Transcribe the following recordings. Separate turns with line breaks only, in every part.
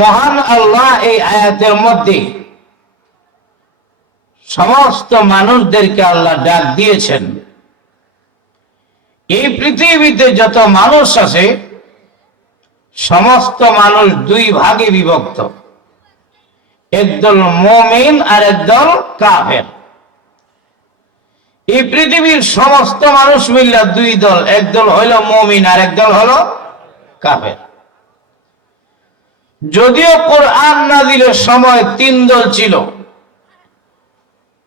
মহান আল্লাহ এই আয়াতের মধ্যে সমস্ত মানুষদেরকে আল্লাহ ডাক দিয়েছেন। এই পৃথিবীতে যত মানুষ আছে, সমস্ত মানুষ দুই ভাগে বিভক্ত। একদল মমিন আর একদল কাফের। এই পৃথিবীর সমস্ত মানুষ মিল্লা দুই দল, একদল হইল মমিন আর একদল হলো কাফের। যদিও কোরআন নাজিলের সময় তিন দল ছিল।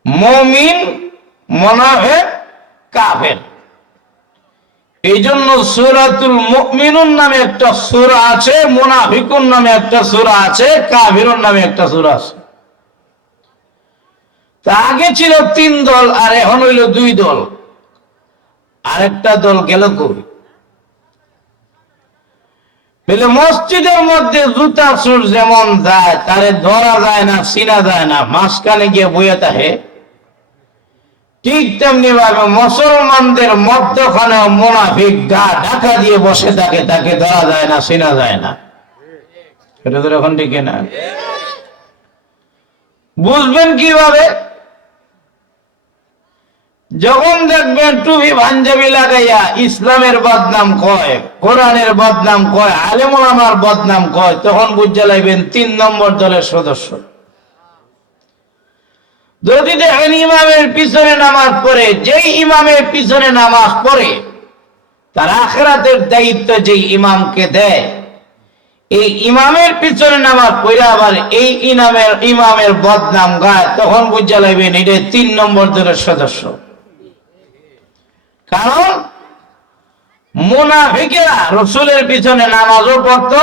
মমিন মনাফে কাফের। এই জন্য সুরাতুল মুমিনুন নামে একটা সুরা আছে, মুনাফিকুন নামে একটা সুরা আছে, কাফিরুন নামে একটা সুরা আছে। তা আগে ছিল তিন দল, আর এখন হইল দুই দল। আরেকটা দল গেল কই? বলে মসজিদের মধ্যে জুতা সুর যেমন যায়, তারে ধরা যায় না চিনা যায় না, মাঝখানে গিয়ে বইয়ে থাকে। ঠিক তেমনি ভাবে মুসলমানদের মধ্যখানে মোনাফিক গা ঢাকা দিয়ে বসে থাকে, তাকে ধরা যায় না চিনা যায় না। এটা তো এখন ঠিক না। বুঝবেন কীভাবে? যখন দেখবেন টুপি পাঞ্জাবি লাগাইয়া ইসলামের বদনাম কয়, কোরআনের বদনাম কয় আলেমুল আমার বদনাম কয়, তখন বুঝে লাইবেন তিন নম্বর দলের সদস্য। যদি দেখেন ইমামের পিছনে নামাজ পড়ে, যেই ইমামের পিছনে নামাজ পড়ে, তার আখরাতের দায়িত্ব যেই ইমামকে দেয়, এই ইমামের পিছনে নামাজ পড়ে আবার এই ইনামের ইমামের বদনাম গায়, তখন বুঝে লাইবেন এটা তিন নম্বর দলের সদস্য। কারণ মুনাফিকেরা রসুলের পিছনে নামাজও পড়ত,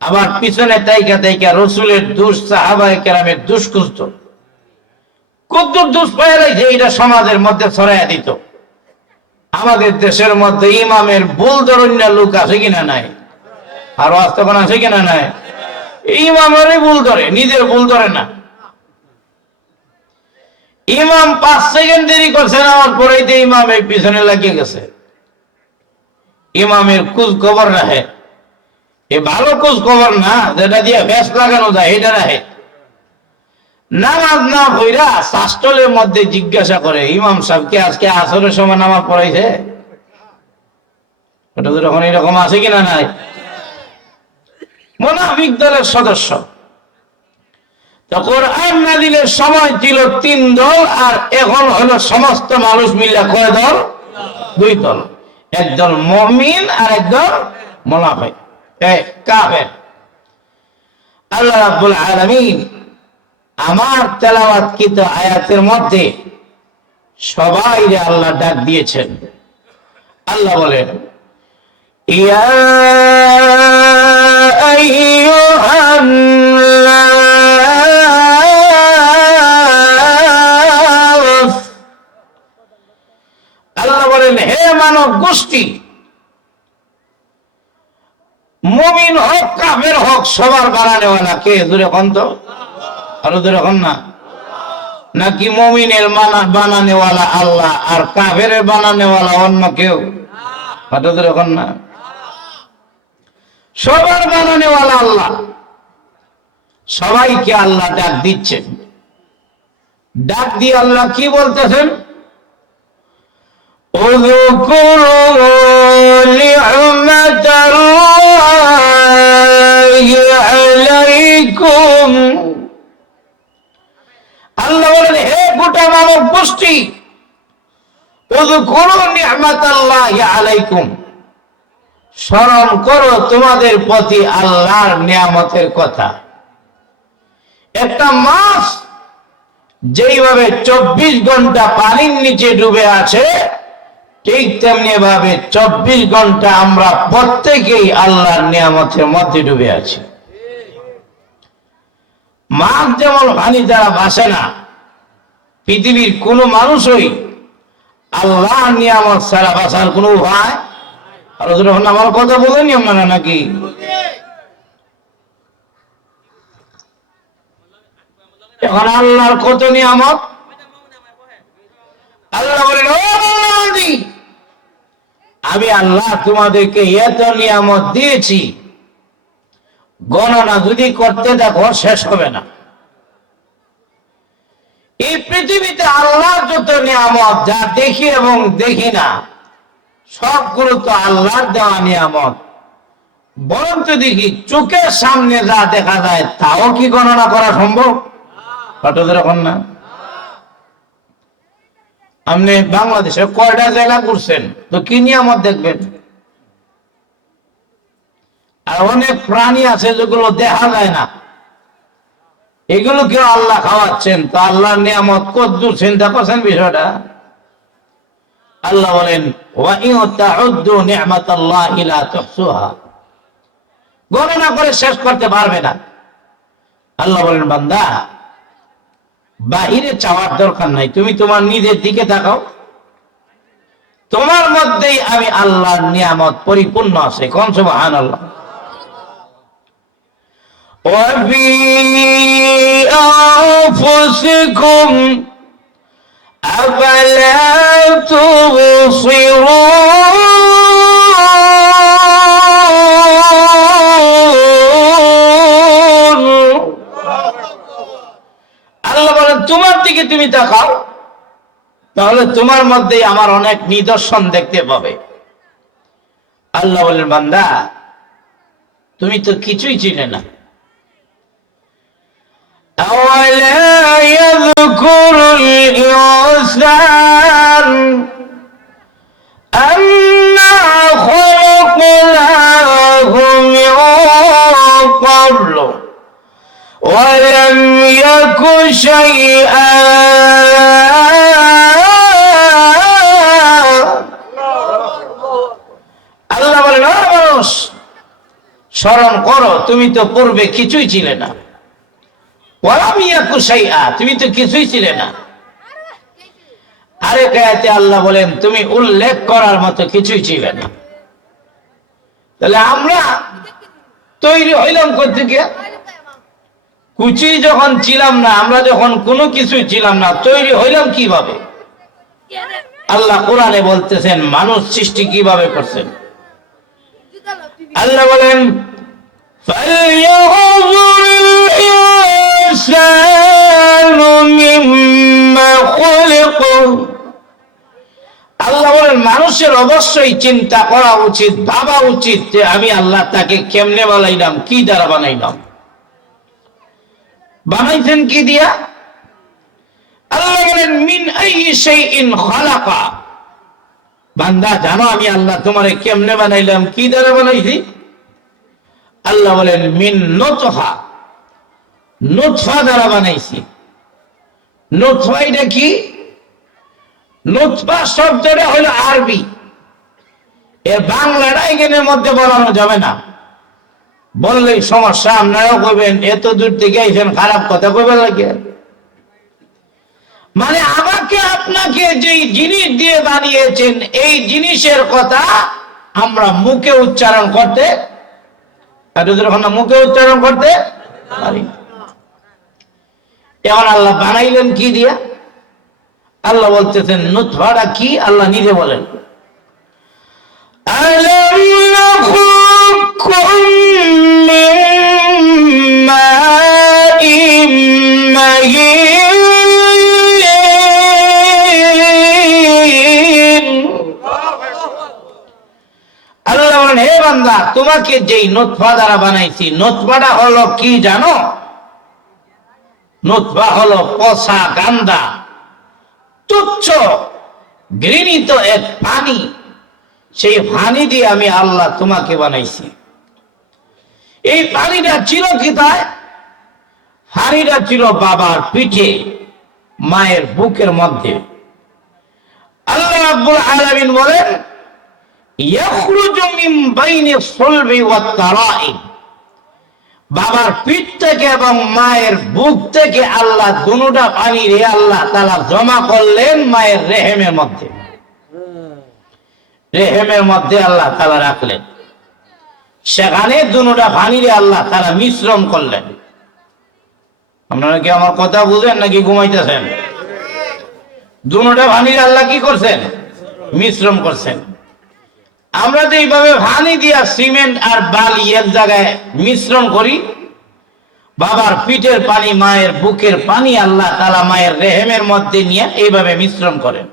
আবার পিছনে তাইকা তাইকা রসুলের দুষ সাহাবাই কেরামের দুষ খুঁজত। দুষ পায় রাখছে এটা সমাজের মধ্যে ছড়াইয়া দিত। আমাদের দেশের মধ্যে ইমামের ভুল ধরন্য লোক আছে কিনা নাই? আর বাস্তবন আছে কিনা নাই? ইমামেরই ভুল ধরে, নিজের ভুল ধরে না। ইমাম পাঁচ সেকেন্ড দেরি করছে আমার পরেই ইমামের পিছনে লাগিয়ে গেছে। ইমামের কুজ খবর রাখে। এ ভালো কুজ খবর না, যেটা দিয়ে ব্যাস লাগানো যায়, এটা রাখে। নামাজ না হইরা শাস্ত্রের মধ্যে জিজ্ঞাসা করে, ইমাম সাহেবকে আজকে আসরের সময় নামাজ পড়াইছে? ওটা তো এরকম আছে কিনা নাই? মোনাফিক দলের সদস্য। নাজিলের সময় ছিল তিন দল আর এখন হলো সমস্ত মানুষ মিলে কয় দল? দুই দল। একদল মমিন আর একদল এ কাফের। আল্লাহ আমার তেলাওয়াত কিত আয়াতের মধ্যে সবাই আল্লাহ ডাক দিয়েছেন। আল্লাহ বলেন, ইয়া মানব গোষ্ঠী। মুমিন হোক, কাফের হোক, সবার বানানেওয়ালা কে? দূরে কন তো? আরও দূরে কন না? নাকি মমিনের মানা বানানেওয়ালা আল্লাহ আর কাফের বানানেওয়ালা অন্য কেউ? হঠাৎ দূরে কন না? সবার বানানেওয়ালা আল্লাহ। সবাইকে আল্লাহ ডাক দিচ্ছেন। ডাক দিয়ে আল্লাহ কি বলতেছেন? اذكروا نعمة الله عليكم আল্লাহ বলেন হে গোটা মানব গোষ্ঠী اذكروا نعمة الله عليكم স্মরণ করো তোমাদের প্রতি আল্লাহর নিয়ামতের কথা একটা মাছ যেইভাবে চব্বিশ ঘন্টা পানির নিচে ডুবে আছে ঠিক তেমনি ভাবে চব্বিশ ঘণ্টা আমরা প্রত্যেকেই আল্লাহর নিয়ামতের মধ্যে ডুবে আছি। মাছ যেমন পানি দ্বারা বাসে না পৃথিবীর কোন মানুষই আল্লাহ নিয়ামত ছাড়া বাঁচার কোনো উপায় আর আমার কথা বলেনি আপনারা নাকি? এখন আল্লাহর কত নিয়ামত? আল্লাহ বলেন "ও বান্দাবান্দি, আমি আল্লাহ তোমাদেরকে এত নিয়ামত দিয়েছি। গণনা যদি করতে দেখো, শেষ হবে না। এই পৃথিবীতে আল্লাহর যত নিয়ামত, যা দেখি এবং দেখি না, সবগুলো তো আল্লাহর দেওয়া নিয়ামত। বরং বরঞ্চ দেখি, চোখের সামনে যা দেখা যায়, তাও কি গণনা করা সম্ভব? হঠাৎ এখন না? আপনি বাংলাদেশে কয়টা জেলা করছেন তো কি নিয়ামত দেখবেন? আর অনেক প্রাণী আছে যেগুলো দেখা যায় না। এগুলো কেউ আল্লাহ খাওয়াচ্ছেন, তো আল্লাহর নিয়ামত কদ্দূর চিন্তা করছেন বিষয়টা? আল্লাহ বলেন গণনা করে শেষ করতে পারবে না। আল্লাহ বলেন, বান্দা বাহিরে চাওয়ার দরকার নাই তুমি তোমার নিজের দিকে তাকাও তোমার মধ্যেই আমি আল্লাহর নিয়ামত পরিপূর্ণ আছে কোন সুবহান আল্লাহ وفي أنفسكم أفلا تبصرون তুমি তাকাও তাহলে তোমার মধ্যে আমার অনেক নিদর্শন দেখতে পাবে আল্লাহ বলেন বান্দা তুমি তো কিছুই চিনে না أولا يذكر الإنسان أنا خلقناه من قبل ولم يك شيئا আল্লাহ বলেন "ও মানুষ স্মরণ করো তুমি তো পূর্বে কিছুই ছিলে না ওয়ালাম ইয়াকু শাইআ, তুমি তো কিছুই ছিলে না আরেক আয়াতে আল্লাহ বলেন তুমি উল্লেখ করার মতো কিছুই ছিলে না তাহলে আমরা তৈরি হইলাম কোথেকে কুচি যখন ছিলাম না, আমরা যখন কোনো কিছু ছিলাম না, তৈরি হইলাম কীভাবে? আল্লাহ কোরআনে বলতেছেন, মানুষ সৃষ্টি কীভাবে করছেন আল্লাহ বলেন আল্লাহ বলেন, মানুষের অবশ্যই চিন্তা করা উচিত, ভাবা উচিত যে আমি আল্লাহ তাকে কেমনে বানাইলাম, কি দ্বারা বানাইলাম? বানাইছেন কি দিয়া? আল্লাহ বলেন, মিন শাইইন খালাকা। বান্দা, জানো আমি আল্লাহ তোমারে কেমনে বানাইলাম? কি দ্বারা বানাইছি? আল্লাহ বলেন, মিন নতফা নুতফা দ্বারা বানাইছি। নুতফা এটা কি? নুতফা শব্দটা হলো আরবি। এ বাংলাটা এখানের মধ্যে বলানো যাবে না। বললেই সমস্যা আপনারা কবেন এত দূর থেকে আইসেন খারাপ কথা কবে লাগে। মানে আমাকে আপনাকে যেই জিনিস দিয়ে বানিয়েছেন, এই জিনিসের কথা আমরা মুখে উচ্চারণ করতে মুখে উচ্চারণ করতে পারি এখন আল্লাহ বানাইলেন কি দিয়া? আল্লাহ বলতেছেন নুতভাড়া কি? আল্লাহ নিজে বলেন। আল্লাহ তোমাকে যেই নোৎফা দ্বারা বানাইছি নোৎফাটা হলো কি জানো? নোৎফা হলো পচা গান্দা, তুচ্ছ, ঘৃণিত এক পানি। সেই পানি দিয়ে আমি আল্লাহ তোমাকে বানাইছি। এই পানিটা ছিল কি তাই পানিটা ছিল বাবার পিঠে, মায়ের বুকের মধ্যে। আল্লাহ আলামিন বলেন বাবার পিঠ থেকে এবং মায়ের বুক থেকে আল্লাহ দুনুটা পানি রে আল্লাহ তালা জমা করলেন মায়ের রেহেমের মধ্যে। রেহেমের মধ্যে আল্লাহ তালা রাখলেন। সেখানে দুটা পানিরে আল্লাহ তারা মিশ্রণ করলেন। আপনারা কি আমার কথা বুঝেন নাকি ঘুমাইতেছেন? দুটা পানিরে আল্লাহ কি করছেন? মিশ্রণ করছেন। আমরা তো এইভাবে ভানি দিয়া সিমেন্ট আর বালি এক জায়গায় মিশ্রণ করি, বাবার পিঠের পানি, মায়ের বুকের পানি আল্লাহ তালা মায়ের রেহেমের মধ্যে নিয়ে এইভাবে মিশ্রণ করেন।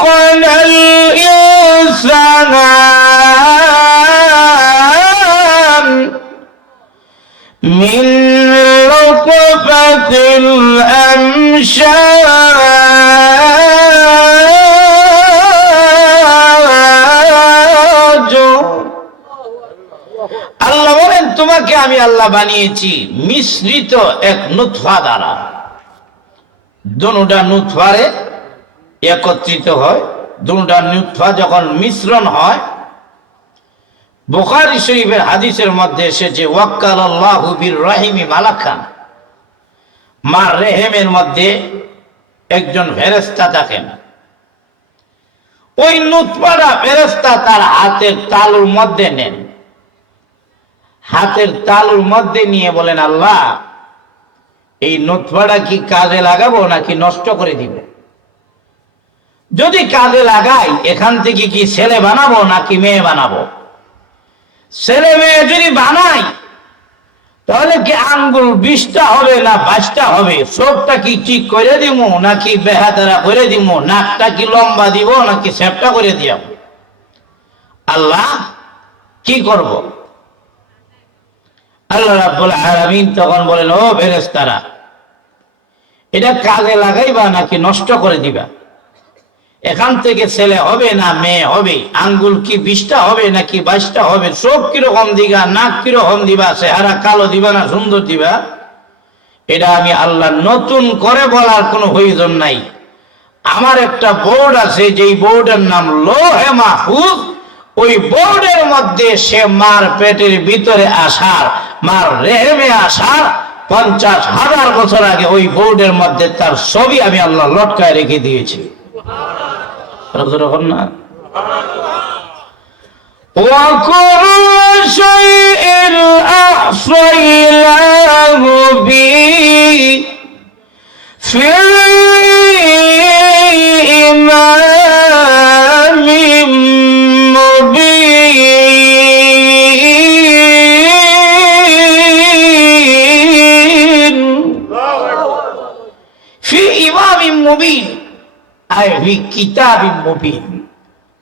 خلقنا الإنسان من نطفة أمشاج আল্লাহ বলেন তোমাকে আমি আল্লাহ বানিয়েছি মিশ্রিত এক নুৎফা দ্বারা দুটা নুৎফারে একত্রিত হয়। দুটা নুৎফা যখন মিশ্রণ হয়, বুখারী শরীফের হাদিসের মধ্যে এসেছে ওয়াক্কাল আল্লাহু বির রাহিমি মালাকান। মার রেহেমের মধ্যে একজন ফেরেস্তা থাকেন। ওই নুৎফাটা ফেরেস্তা তার হাতের তালুর মধ্যে নেন। হাতের তালুর মধ্যে নিয়ে বলেন, আল্লাহ, এই নুৎফাটা কি কাজে লাগাবো নাকি নষ্ট করে দিব? যদি কাজে লাগাই, এখান থেকে কি ছেলে বানাবো নাকি মেয়ে বানাবো? ছেলে মেয়ে যদি বানাই, তাহলে কি আঙ্গুল বিশটা হবে না বাইশটা হবে? চোখটা কি ঠিক করে দিব নাকি বেহাতারা করে দিব নাকটা কি লম্বা দিব, নাকি সেপটা করে দিব আল্লাহ কি করব? আল্লাহ রাব্বুল আলামিন তখন বলেন, ও ফেরেশতারা, এটা কাজে লাগাইবা নাকি নষ্ট করে দিবা? এখান থেকে ছেলে হবে না মেয়ে হবে? আঙ্গুল কি বিশটা হবে নাকি বাইশটা হবে? চোখ কীরকম দিবা, নাক কীরকম দিবা, চেহারা কালো দিবা না সুন্দর দিবা? এটা আমি আল্লাহ নতুন করে বলার কোনো প্রয়োজন নাই। আমার একটা বোর্ড আছে, যেই বোর্ডের নাম লোহে মাহফুজ। ওই বোর্ডের মধ্যে সে মার পেটের ভিতরে আসার, মার রেহেমে আসার পঞ্চাশ হাজার বছর আগে ওই বোর্ডের মধ্যে তার ছবি আমি আল্লাহ লটকায় রেখে দিয়েছি। রকম না وكل شيء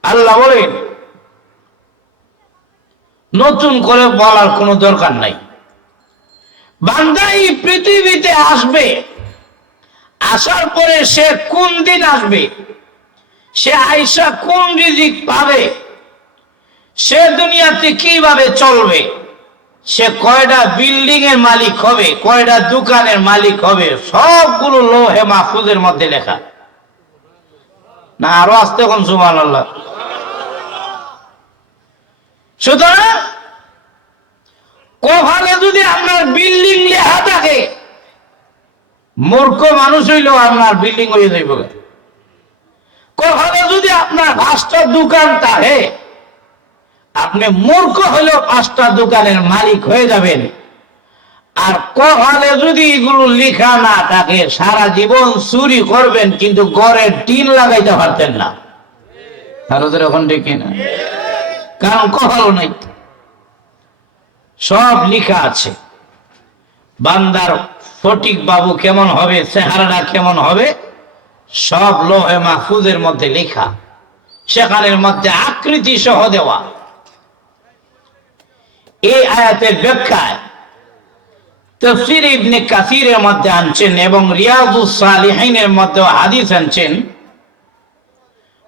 আল্লাহ বলেন, নতুন করে বলার কোনো দরকার নাই। বান্দাই পৃথিবীতে আসবে, আসার পরে সে কোন দিন আসবে, সে আইসা কোন রিজিক পাবে, সে দুনিয়াতে কীভাবে চলবে, সে কয়টা বিল্ডিং এর মালিক হবে কয়টা দোকানের মালিক হবে, সবগুলো লোহে মাহফুজের মধ্যে লেখা। না, আরও আসতে কোন সুমান আল্লাহ সুতরাং, কপালে যদি আপনার বিল্ডিং লেখা থাকে, মূর্খ মানুষ হইলেও আপনার বিল্ডিং হয়ে যাইব কপালে যদি আপনার পাঁচটা দোকান থাকে, আপনি মূর্খ হলেও পাঁচটা দোকানের মালিক হয়ে যাবেন। আর কপালে যদি এগুলো লেখা না থাকে, সারা জীবন চুরি করবেন, কিন্তু গড়ের টিন লাগাইতে পারতেন না। ভারতের ওখান থেকে না কারণ কপালও নাই। সব লেখা আছে। বান্দার ফটিক বাবু কেমন হবে, চেহারাটা কেমন হবে, সব লোহে মাহফুজের মধ্যে লেখা। সেখানের মধ্যে আকৃতি সহ দেওয়া। এই আয়াতের ব্যাখ্যায় তফসির ইবনে কাসিরের মধ্যে আনছেন এবং রিয়াজুস সালিহিনের মধ্যে হাদিস আনছেন,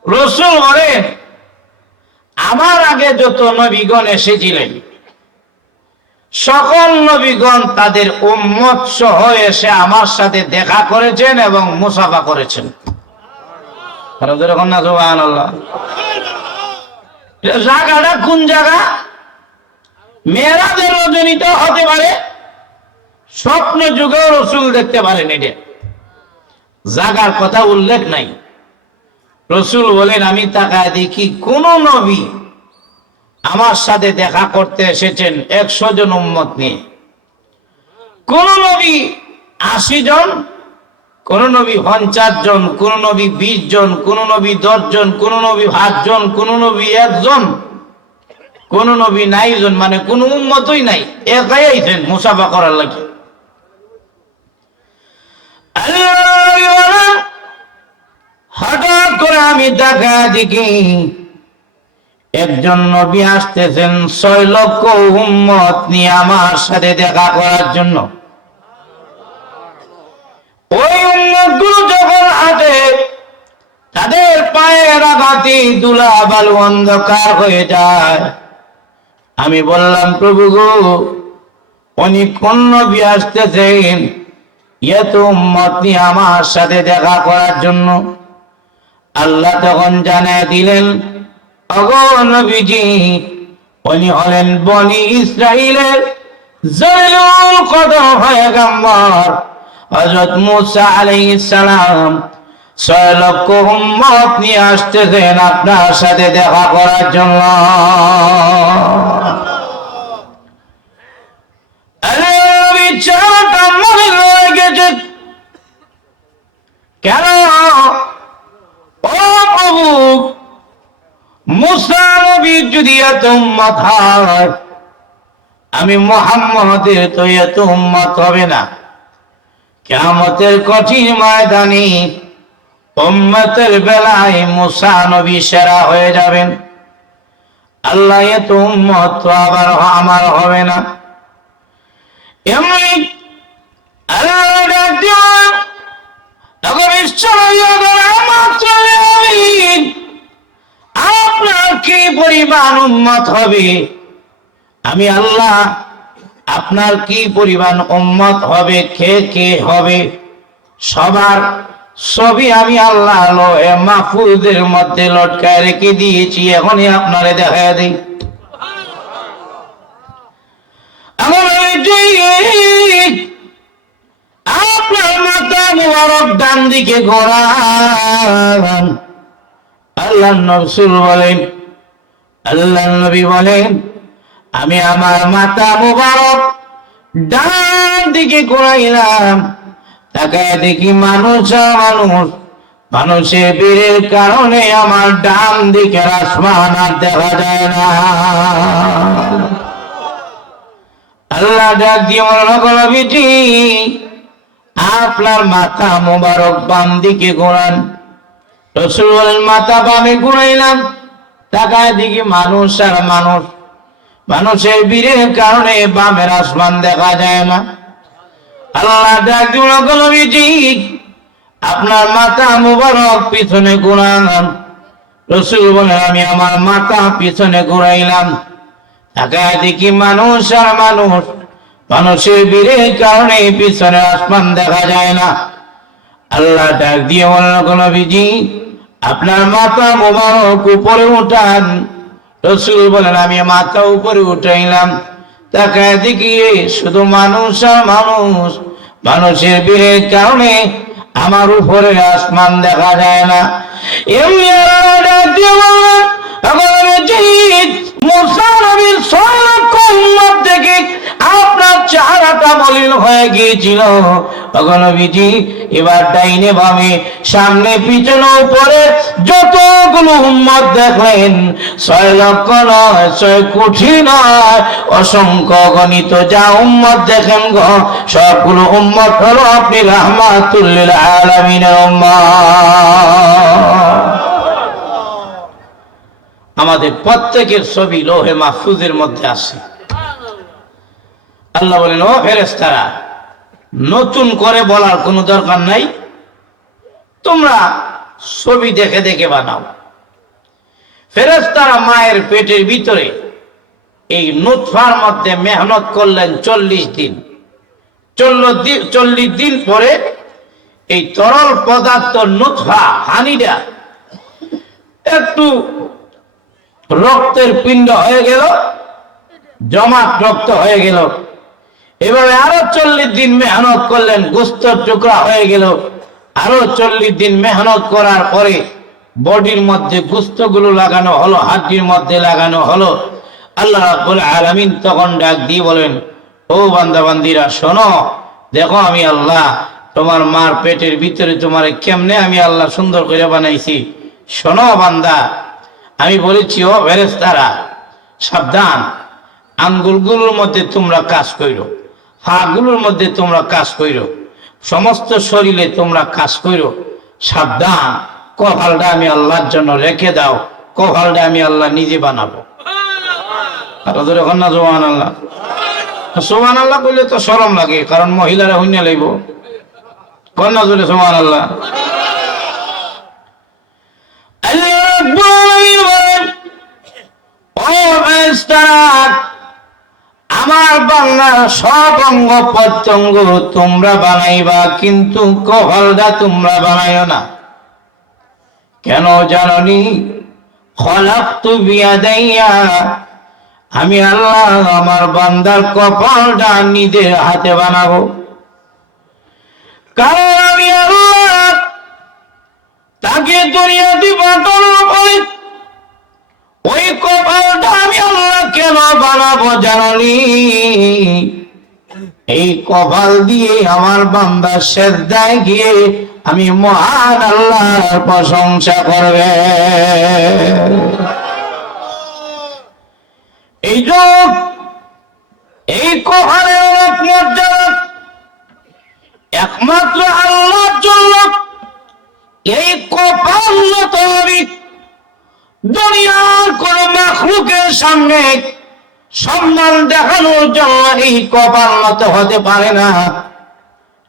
রসুল বলেন আমার আগে যত নবীগণ এসেছিলেন, সকল নবীগণ তাদের উম্মত সহ এসে আমার সাথে দেখা করেছেন এবং মুসাফা করেছেন। জায়গাটা কোন জায়গা? মেয়েরাদের রজনীতে হতে পারে স্বপ্ন যুগেও রসুল দেখতে পারেন এটা জাগার কথা উল্লেখ নাই। রসুল বলেন, আমি তাকায় দেখি কোন নবী আমার সাথে দেখা করতে এসেছেন একশো জন উম্মত নিয়ে। কোন নবী আশি জন, কোন নবী পঞ্চাশ জন, কোন নবী বিশ জন, কোন নবী দশ জন, কোন নবী সাত জন, কোন নবী একজন কোন নবী নাই জন মানে কোন উন্মতই নাই। একাই আইছেন মুসাফা করার লাগে। হঠাৎ করে আমি দেখা একজন নবী আসতেছেন ছয় লক্ষ উম্মত নিয়ে আমার সাথে দেখা করার জন্য। ওই উম্মতগুলো যখন হাঁটে তাদের পায়ের আঘাতে দুলা বালু অন্ধকার হয়ে যায়। আমি বললাম, প্রভু গো উনি কোন নবী আসতেছেন? এত উম্মত আমার সাথে দেখা করার জন্য। আল্লাহ তখন জানায় দিলেন, অগো নবীজি উনি হলেন বনি ইসরাইলের জলিলুল কদম পয়গম্বর। হযরত মুসা আলাইহিস সালাম ছয় লক্ষ উম্মত নিয়ে আসতেছেন আপনার সাথে দেখা করার জন্য। রয়ে গেছে কেন? ও প্রভু, মুসা যদি এত হয়, আমি মোহাম্মদের তো এত উম্মত হবে না। কেমতের কঠিন ময়দানে উম্মতের বেলায় মুসা নবী সেরা হয়ে যাবেন। আল্লাহ এত উম্মত আবার আমার হবে না। এমনি আল্লাহ ডাক দিও তখন ঈশ্বর মাত্র আপনার কি পরিমাণ উন্মত হবে? আমি আল্লাহ, আপনার কি পরিমাণ উম্মত হবে? কে কে হবে? সবার সবই আমি আল্লাহ লোহে মাহফুজের মধ্যে লটকায় রেখে দিয়েছি, এখনই আপনারে দেখা দিই। আমার আপনার মাথা মুবারক ডান দিকে ঘোরান আল্লাহ নরসুল বলেন আল্লাহ নবী বলেন, আমি আমার মাথা মুবারক ডান দিকে ঘোরাইলাম। তাকায় দেখি মানুষ মানুষ মানুষের বীরের কারণে আমার ডান দিকে আসমান আর দেখা যায় না। আল্লাহ ডাক দিয়ে মনে করো আপনার মাথা মোবারক বাম দিকে ঘোরান। রসুল বলেন মাথা বামে ঘুরাইলাম, তাকায় দেখি মানুষ আর মানুষ। মানুষের বীরের কারণে বামের আসমান দেখা যায় না। আল্লাহ ডাক আপনার মাথা মোবারক পিছনে ঘুরান। রসুল বলেন, আমি আমার মাথা পিছনে ঘুরাইলাম। তাকায় দেখি মানুষ আর মানুষ। মানুষের বীরের কারণে পিছনে আসমান দেখা যায় না। আল্লাহ ডাক দিয়ে বলেন কোন বিজি আপনার মাথা মোবারক উপরে উঠান। রসুল বলেন আমি মাথা উপরে উঠাইলাম। তাকায় দেখি শুধু মানুষ আর মানুষ, মানুষের বীরের কারণে আমার উপরে আসমান দেখা যায় না। এমনি ডাক দিয়ে বললেন এখন আমি জিত মুসা নবীর ছয় লক্ষ উম্মত থেকে আপনার চেহারাটা মলিন হয়ে গিয়েছিল তখন বিজি এবার ডাইনে বামে, সামনে, পিছনে, উপরে যতগুলো উম্মত দেখলেন, ছয় লক্ষ নয়, ছয় কোটি নয়, অসংখ্য গণিত যা উম্মত দেখেন গো, সবগুলো উম্মত হলো আপনি রহমাতুল্লিল আলামিনের আমাদের প্রত্যেকের ছবি লোহে মাহফুজের মধ্যে আছে। আল্লাহ বলেন, ও ফেরেস্তারা নতুন করে বলার কোনো দরকার নাই। তোমরা ছবি দেখে দেখে বানাও। ফেরেস্তারা মায়ের পেটের ভিতরে এই নুৎফার মধ্যে মেহনত করলেন চল্লিশ দিন। চল্লিশ দিন পরে এই তরল পদার্থ নুৎফা হানিটা একটু রক্তের পিণ্ড হয়ে গেল, জমাট রক্ত হয়ে গেল। এভাবে আরও চল্লিশ দিন মেহনত করলেন, গুস্তর টুকরা হয়ে গেল। আরও চল্লিশ দিন মেহনত করার পরে বডির মধ্যে গুস্তগুলো লাগানো হলো, হাড্ডির মধ্যে লাগানো হলো। আল্লাহ আলামিন তখন ডাক দিয়ে বলেন, ও বান্দা বান্দিরা শোনো, দেখো আমি আল্লাহ, তোমার মার পেটের ভিতরে তোমার কেমনে আমি আল্লাহ সুন্দর করে বানাইছি। শোনো বান্দা, আমি বলেছি, ও ফেরেস্তারা সাবধান, আঙ্গুলগুলোর মধ্যে তোমরা কাজ করো হাগুলোর মধ্যে তোমরা কাজ করো সমস্ত শরীরে তোমরা কাজ করো সাবধান, কপালটা আমি আল্লাহর জন্য রেখে দাও, কপালটা আমি আল্লাহ নিজে বানাবো। না জোয়ান আল্লাহ সোমান আল্লাহ করলে তো সরম লাগে, কারণ মহিলারা হইনে লাগবো কন্যা জোরে সোমান আল্লাহ আল্লাহ রাব্বুল আলামিন বলেন, "ও ফেরেশতারা, আমার বাংলার সব অঙ্গ প্রত্যঙ্গ তোমরা বানাইবা, কিন্তু কপালটা তোমরা বানাইও না। কেন জাননি? খলাক্তু বিয়াদাইয়া, আমি আল্লাহ আমার বান্দার কপালটা নিজের হাতে বানাবো। কারণ আমি আল্লাহ তাকে দুনিয়াতে পাঠানোর পরে ওই কপালটা আমি আল্লাহ কেন বানাবো জানালি? এই কপাল দিয়ে আমার বান্দা গিয়ে আমি মহান আল্লাহর প্রশংসা করবে। এই যোগ, এই কপালের অনেক মর্যাদা একমাত্র আল্লাহর জন্য এই কপাল তৈরি দুনিয়ার কোন মাখলুকের সামনে সম্মান দেখানোর জন্য এই কপাল নত হতে পারে না।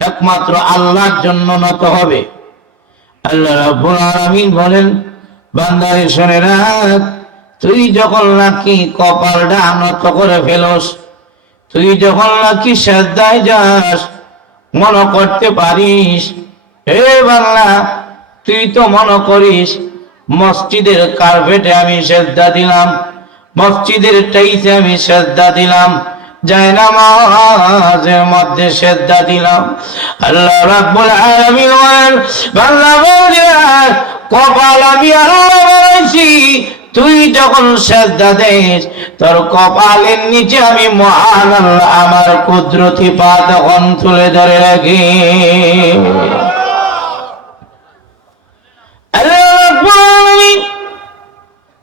একমাত্র আল্লাহর জন্য নত হবে। আল্লাহ রাব্বুল আলামিন বলেন বান্দারে শুনে রাখ তুই যখন নাকি কপালটা নত করে ফেলোস, তুই যখন নাকি শ্রদ্ধায় যাস, মনে করতে পারিস, হে বাংলা তুই তো মনে করিস মসজিদের কার্পেটে আমি শ্রদ্ধা দিলাম, মসজিদের টাইসে আমি শ্রদ্ধা দিলাম না মধ্যে শ্রদ্ধা দিলাম। আল্লাহ রাব্বুল আলামিন বলেন বাংলা বলে কপাল আমি আল্লাহ তুই যখন শ্রদ্ধা দেস, তোর কপালের নিচে আমি মহান আমার কুদরতি পা তখন তুলে ধরে রাখি।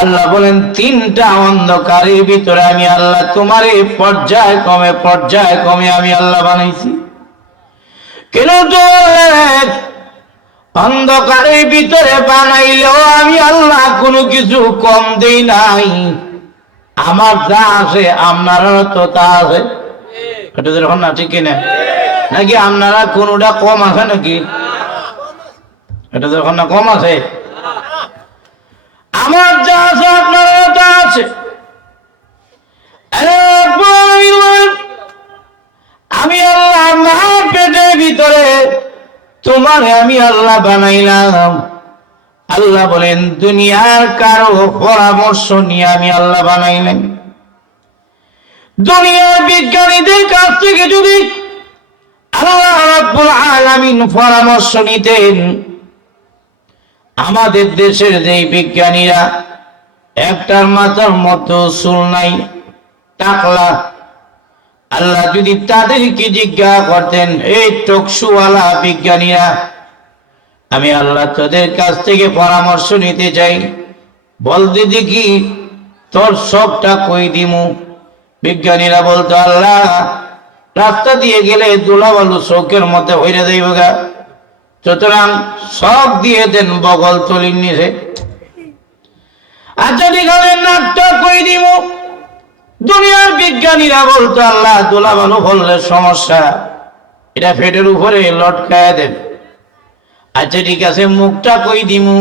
আল্লাহ বলেন, তিনটা অন্ধকারের ভিতরে আমি আল্লাহ তোমার এই পর্যায় কমে পর্যায় কমে আমি আল্লাহ বানাইছি। কেন তো? অন্ধকারের ভিতরে বানাইলেও আমি আল্লাহ কোনো কিছু কম দেই নাই। আমার যা আছে, আপনারও তো তা আছে। এটা যখন না, ঠিক কিনা নাকি আপনারা কোনোটা কম আছে নাকি? এটা যখন না, কম আছে? আমার যা আছে, আপনারও তা আছে। আমি আল্লাহ মার পেটের ভিতরে, তোমার আমি আল্লাহ বানাইলাম। আল্লাহ বলেন, দুনিয়ার কারও পরামর্শ নিয়ে আমি আল্লাহ বানাইলাম দুনিয়ার বিজ্ঞানীদের কাছ থেকে যদি আল্লাহ পরামর্শ নিতেন আমাদের দেশের যেই বিজ্ঞানীরা, একটার মাথার মতো চুল নাই, টাকলা। আল্লাহ যদি তাদেরকে জিজ্ঞাসা করতেন, এই টকসুওয়ালা বিজ্ঞানীরা, আমি আল্লাহ তোদের কাছ থেকে পরামর্শ নিতে চাই। বলতে দেখি, তোর সবটা কই দিমু? বিজ্ঞানীরা বলতো, আল্লাহ, রাস্তা দিয়ে গেলে দুলাবালু চোখের মধ্যে হইরে যাইব গা। সুতরাং সব দিয়ে দেন বগল তলির নিচে। কই দিব দুনিয়ার বিজ্ঞানীরা বলতো, আল্লাহ দুলাবালু বললে সমস্যা। এটা পেটের উপরে লটকায় দেন আচ্ছা ঠিক আছে, মুখটা কই দিমু?